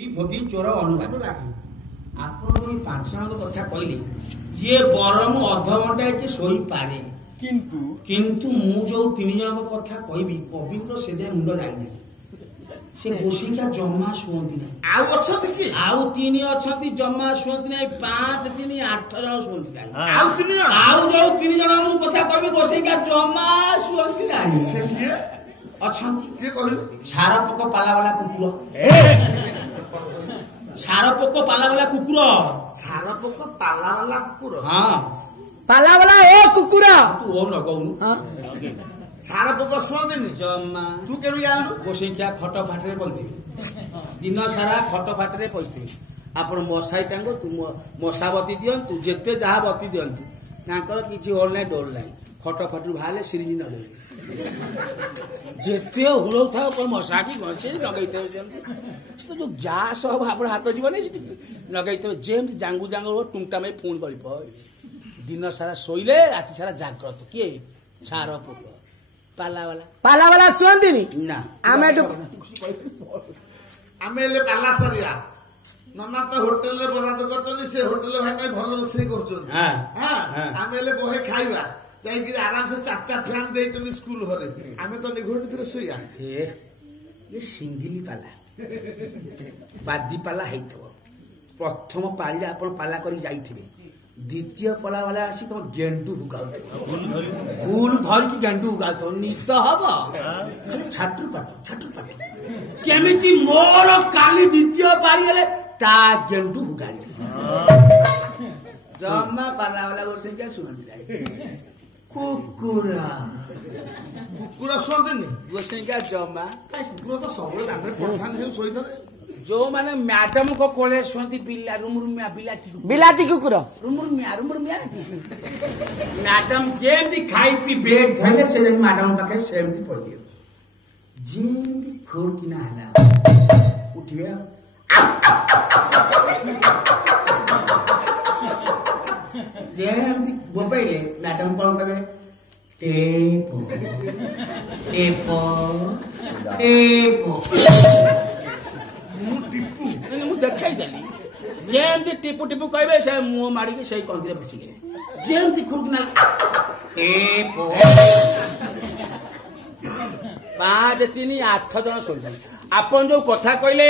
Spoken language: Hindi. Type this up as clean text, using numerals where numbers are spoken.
भोगी चोर अनुवाद आप पांच जन कथा कहले ये बरम अध घंटा कि शोई पारे किंतु मु जो तीन जन कथा कहबी कविंद्र से मुंड जाइना से गोसिका जमा शुंती ना आउ तीन अच्छी जमा शुंती ना पांच तीन आठ जन शुंती आउ जो तीन जन मु कथा कहबी गोसिका जमा शुंती ना अच्छा छार पोक पाला वाला कुकुर छार पोक पाला वाला कुकुर हाँ पाला वाला ए कुकुर तू ओ न कहू छार पोक सुनदिनी जमा तू केमी जानलु गोसिका खट फाटरे पइथिबी दिन सारा खट फाटरे पइथिबी आपण मशाई टांगो तू मशा बती दियन तू जेते जहा बती दियंतु तांकर किछि होल नै डोल नै खट फाटरू भाले सिरिंज न ले जेते हुलो था पर मशा की गसे लगैते तो जो गैस अब आप हाथ जीवन लगैते जेम जांगू जांगू टुंटा में फोन कर दिन सारा शोले राति सारा जाग्रत किए छार पोक पाला वाला सुनती ना आमे ले पाला सरिया नन्ना तो होटल ले बराद करतनी से होटल भाई नै भलो रोसई करछन हां हां आमे ले बहे खाइबा जाई कि आराम से चारटा फैन देइतनी स्कूल हरे आमे तो निघोट थरे सोया ये सिंगिनी पाला बादी पाला हेइथो प्रथम पाली आपण पाला करी जाइथिबे द्वितीय पाला वाला आसी तुम गेंडू हुगाउथो फूल धर की गेंडू हुगाउथो नित हबो खाली छाटू पाटू केमिति मोर काली द्वितीय पाली गेले ता गेंडू हुगाली जम्मा पाला वाला गोसे क्या सुनन जाय कुकुरा सुनदिनी गोसे क्या जम्मा कुकुर तो सबले दांडे पठान से सोई थरे जो माने मैडम को कोले सुनती बिल्ला रुमरुमिया बिलाती कुकुर रुमरुमिया मैडम जेमती खाई पी बेग धले से मैडम पाखे सेमती पड़ी जेमती खोर की ना हला उठिया जेमती बोबैले मैडम कौन करे टेपो देखाई देली जेमती टिपू टिपू कहबे से मुंह मारी के सही कंदे बसिले जेमती खुरकना टेपो 5 3 8 जन सोल आपण जो कथा कहले